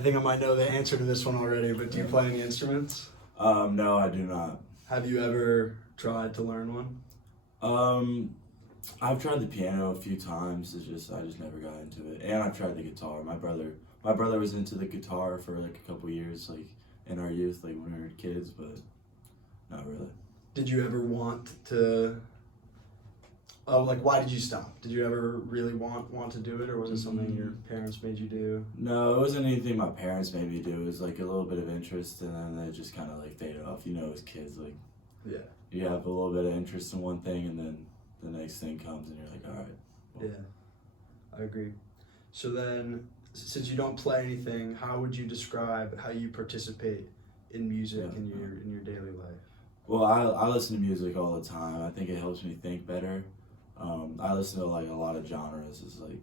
I think I might know the answer to this one already, but do you play any instruments? No, I do not. Have you ever tried to learn one? I've tried the piano a few times. I just never got into it. And I've tried the guitar. My brother was into the guitar for like a couple years, like in our youth, like when we were kids, but not really. Did you ever want to? Oh, like why did you stop? Did you ever really want to do it, or was it something your parents made you do? No, it wasn't anything my parents made me do. It was like a little bit of interest, and then it just kind of like faded off. You know, as kids, like Yeah. you have a little bit of interest in one thing, and then the next thing comes, and you're like, all right. Well. Yeah, I agree. So then, since you don't play anything, how would you describe how you participate in music in your daily life? Well, I listen to music all the time. I think it helps me think better. I listen to like a lot of genres. It's like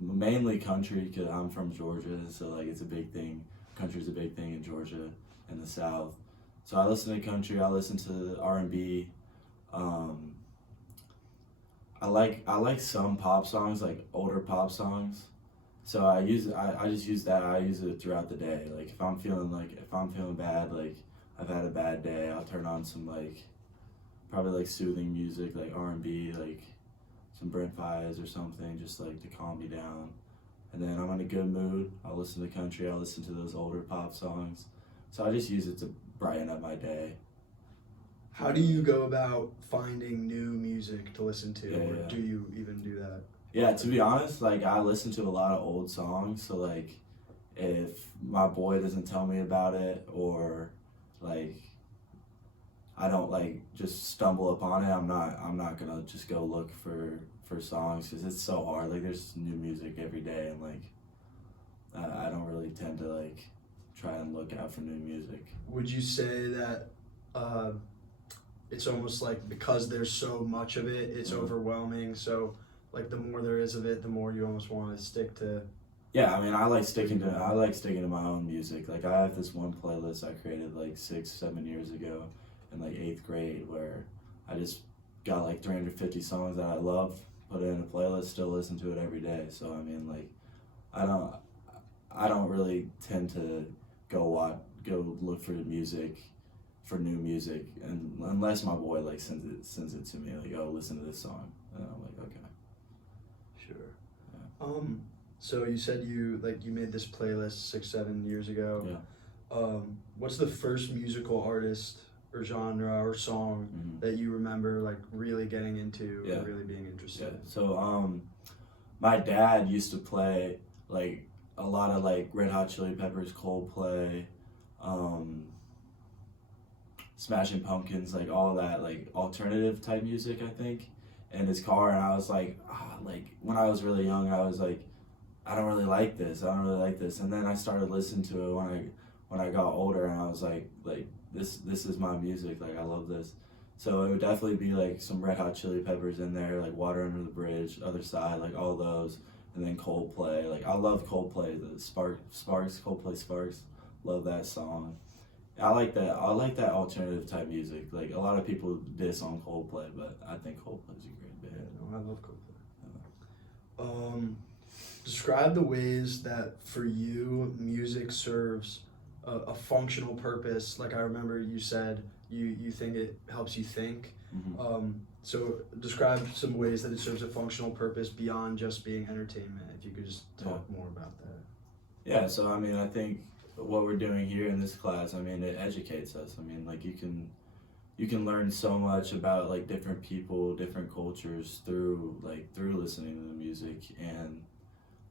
mainly country because I'm from Georgia, so like it's a big thing. Country's a big thing in Georgia and the South. So I listen to country. I listen to R&B. I like some pop songs, like older pop songs. So I just use that. I use it throughout the day. Like if I'm feeling bad, like I've had a bad day, I'll turn on some like probably like soothing music, like R&B, like some Brent Fayez or something, just like to calm me down. And then I'm in a good mood, I'll listen to country, I'll listen to those older pop songs. So I just use it to brighten up my day. How do you go about finding new music to listen to, or Yeah. do you even do that? Yeah, to be honest, like I listen to a lot of old songs, so like if my boy doesn't tell me about it or like I don't like just stumble upon it, I'm not gonna just go look for songs because it's so hard. Like there's new music every day, and like I don't really tend to like try and look out for new music. Would you say that it's almost like because there's so much of it, it's overwhelming? So like the more there is of it, the more you almost want to stick to. Yeah, I mean, I like sticking to my own music. Like I have this one playlist I created like 6-7 years ago in like 8th grade where I just got like 350 songs that I love, put it in a playlist, still listen to it every day. So I mean, like I don't really tend to go look for new music, and unless my boy like sends it to me, like, oh, listen to this song, and I'm like, okay. Sure. Yeah. So you said you made this playlist 6-7 years ago. Yeah. What's the first musical artist or genre or song that you remember like really getting into or really being interested in? So my dad used to play like a lot of like Red Hot Chili Peppers, Coldplay, Smashing Pumpkins, like all that like alternative type music, I think, in his car. And I was like, like when I was really young, I was like, I don't really like this. And then I started listening to it when I got older, and I was like this is my music. Like I love this. So it would definitely be like some Red Hot Chili Peppers in there, like Water Under the Bridge, Other Side, like all those, and then Coldplay. Like I love Coldplay, the Coldplay Sparks. Love that song. I like that alternative type music. Like a lot of people diss on Coldplay, but I think Coldplay's a great band. Yeah, no, I love Coldplay. Describe the ways that for you music serves a functional purpose. Like I remember you said you think it helps you think. So describe some ways that it serves a functional purpose beyond just being entertainment. If you could just talk more about that. Yeah, so I mean, I think what we're doing here in this class, I mean, it educates us. I mean, like you can learn so much about like different people, different cultures through listening to the music, and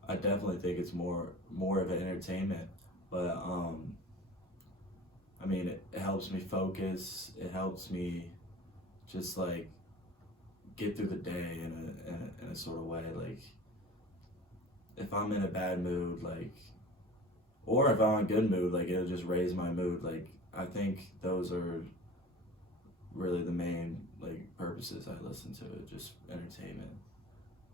I definitely think it's more of an entertainment. But I mean, it helps me focus. It helps me just like get through the day in a sort of way. Like if I'm in a bad mood, like, or if I'm in a good mood, like it'll just raise my mood. Like I think those are really the main like purposes I listen to it, just entertainment.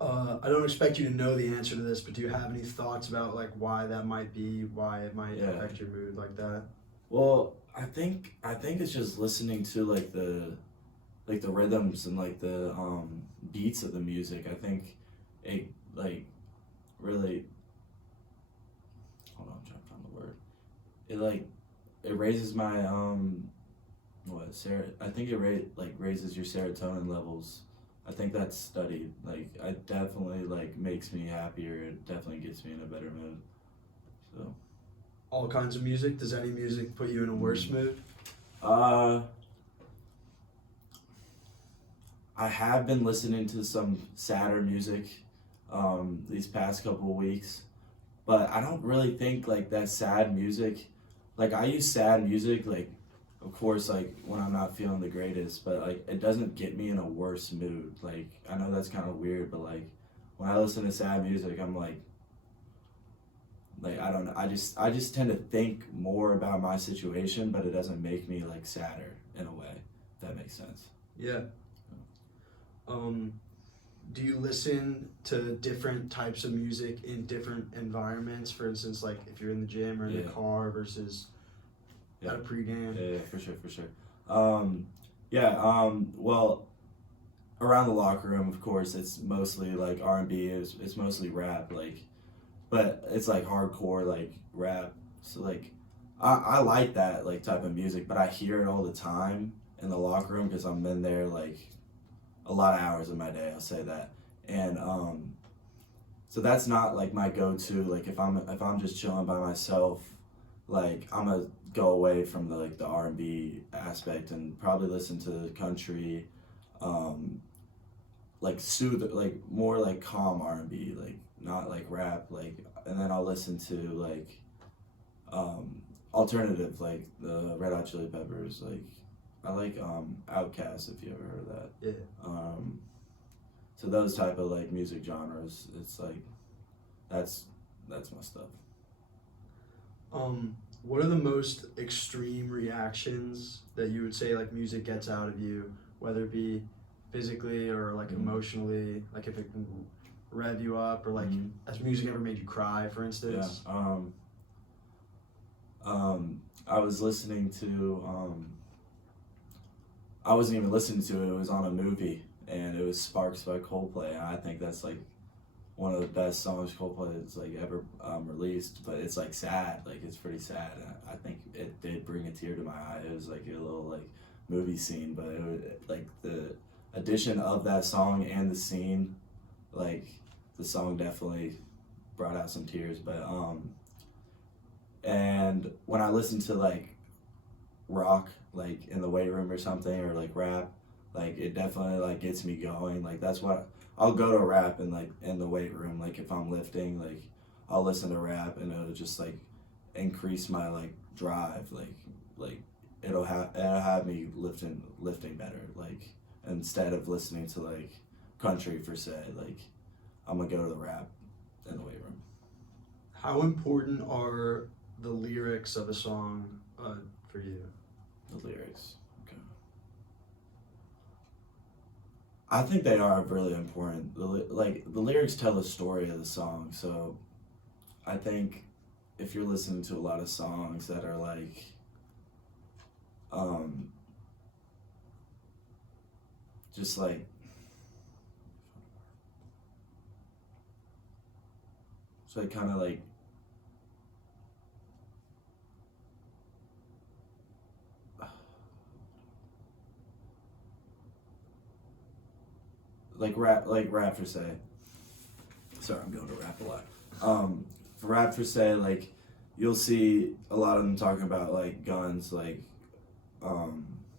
I don't expect you to know the answer to this, but do you have any thoughts about like why that might be, why it might affect your mood like that? Well, I think it's just listening to like the rhythms and like the beats of the music. I think it like really, hold on, I'm trying to find the word. it like it raises my I think it raises your serotonin levels. I think that's studied. Like, I definitely like makes me happier. It definitely gets me in a better mood. So All kinds of music. Does any music put you in a worse mood? I have been listening to some sadder music these past couple of weeks, but I don't really think like that sad music. Like, I use sad music, like, of course, like when I'm not feeling the greatest, but like it doesn't get me in a worse mood. Like, I know that's kind of weird, but like when I listen to sad music, I'm like I don't know. I just tend to think more about my situation, but it doesn't make me like sadder in a way. If that makes sense. Yeah. Do you listen to different types of music in different environments? For instance, like if you're in the gym or in the car versus at a pregame? Yeah, for sure. Well, around the locker room, of course, it's mostly like R&B. It's mostly rap, like, but it's like hardcore like rap. So like, I like that like type of music, but I hear it all the time in the locker room because I'm in there like a lot of hours of my day. I'll say that, and so that's not like my go-to. Like if I'm just chilling by myself, like I'm gonna go away from the R&B aspect and probably listen to country, like like more like calm R&B, like not like rap, like, and then I'll listen to like alternative, like the Red Hot Chili Peppers, like I like Outkast, if you ever heard of that. Yeah. So those type of like music genres, it's like that's my stuff. What are the most extreme reactions that you would say like music gets out of you, whether it be physically or like emotionally, like if it can rev you up, or like has music ever made you cry, for instance? Yeah. I was listening to I wasn't even listening to it. It was on a movie, and it was Sparks by Coldplay. And I think that's like one of the best songs Coldplay has like ever released. But it's like sad, like it's pretty sad. And I think it did bring a tear to my eye. It was like a little like movie scene, but it was like the addition of that song and the scene, like the song definitely brought out some tears. But and when I listen to like rock, like in the weight room or something, or like rap, like it definitely like gets me going. Like that's what I'll go to rap in like in the weight room. Like if I'm lifting, like I'll listen to rap and it'll just like increase my like drive. Like it'll have me lifting better. Like instead of listening to like country per se, like I'm gonna go to the rap in the weight room. How important are the lyrics of a song for you? The lyrics. Okay. I think they are really important. The lyrics tell the story of the song. So I think if you're listening to a lot of songs that are like just like so kind of like rap for say. Sorry, I'm going to rap a lot. For rap for say, like you'll see a lot of them talking about like guns, like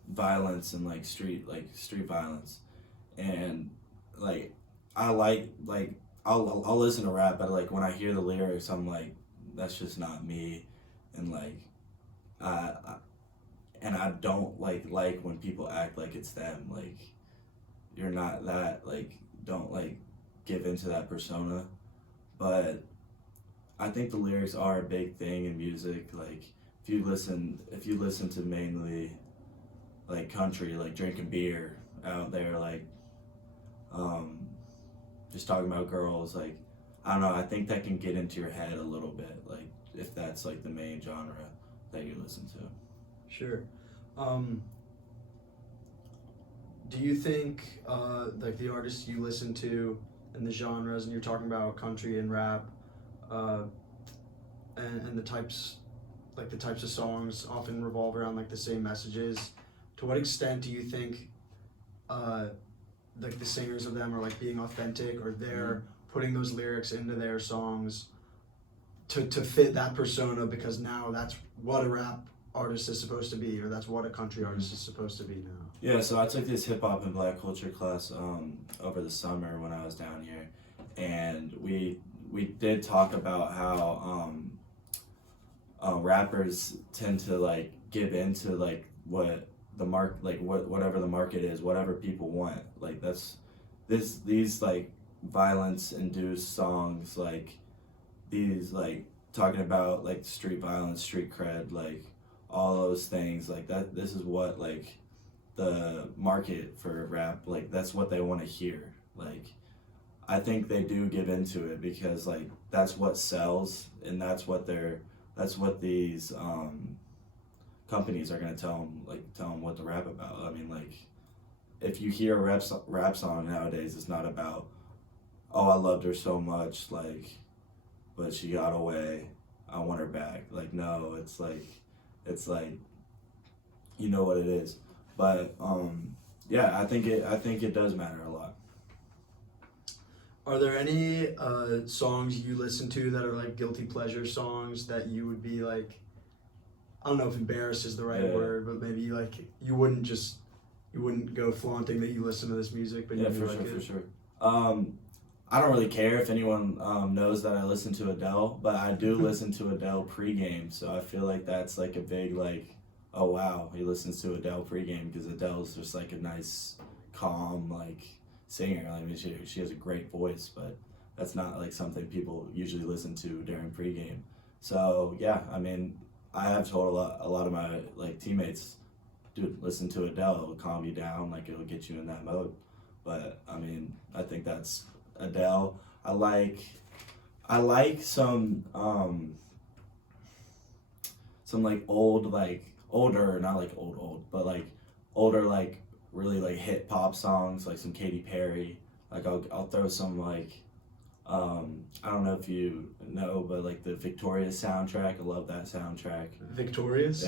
violence and like street violence, and like I like I'll listen to rap, but like when I hear the lyrics, I'm like that's just not me, and like I and I don't like when people act like it's them. Like you're not that, like don't like give into that persona. But I think the lyrics are a big thing in music. Like if you listen to mainly like country, like drinking beer out there, like just talking about girls, like I don't know, I think that can get into your head a little bit, like if that's like the main genre that you listen to. Sure. Do you think like the artists you listen to and the genres, and you're talking about country and rap, and the types like the types of songs often revolve around like the same messages. To what extent do you think like the singers of them are like being authentic, or they're putting those lyrics into their songs to fit that persona, because now that's what a rap artist is supposed to be, or that's what a country artist is supposed to be now? Yeah, so I took this hip hop and black culture class over the summer when I was down here, and we did talk about how rappers tend to like give into like what the whatever the market is, whatever people want. Like that's these like violence induced songs, like these like talking about like street violence, street cred, like all those things like that. This is what like the market for rap, like that's what they want to hear. Like I think they do give into it because like that's what sells, and that's what these companies are gonna tell them what to rap about. I mean, like if you hear a rap song nowadays, it's not about, oh, I loved her so much, like, but she got away, I want her back. Like no, it's like you know what it is. But yeah, I think it does matter a lot. Are there any songs you listen to that are like guilty pleasure songs that you would be like, I don't know if embarrassed is the right word, but maybe like you wouldn't go flaunting that you listen to this music, but you for like sure, it? for sure. I don't really care if anyone knows that I listen to Adele, but I do listen to Adele pregame, so I feel like that's like a big like, oh wow, he listens to Adele pregame, because Adele's just like a nice, calm like singer. I mean, she has a great voice, but that's not like something people usually listen to during pregame. So yeah, I mean, I have told a lot of my like teammates, dude, listen to Adele, it'll calm you down, like it'll get you in that mode. But I mean, I think that's Adele. I like some like older, not like old, but like older, like really like hip hop songs, like some Katy Perry. Like I'll throw some like I don't know if you know, but like the Victorious soundtrack, I love that soundtrack. Victorious?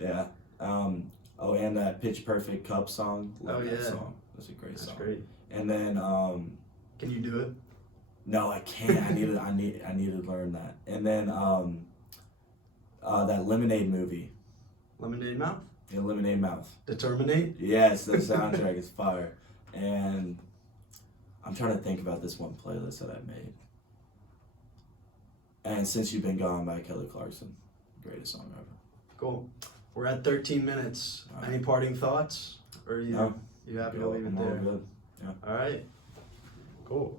Yeah. Oh, and that Pitch Perfect Cup song. Love that yeah. song. That's a great song. That's great. And then Can you do it? no, I can't. I need to learn that. And then that Lemonade movie. Lemonade Mouth? Yeah, Lemonade Mouth. Determinate? Yes, the soundtrack is fire. And I'm trying to think about this one playlist that I made. And Since You've Been Gone by Kelly Clarkson. Greatest song ever. Cool. We're at 13 minutes. All right. Any parting thoughts? Or you happy to leave it there? All good. Yeah. All right. Cool.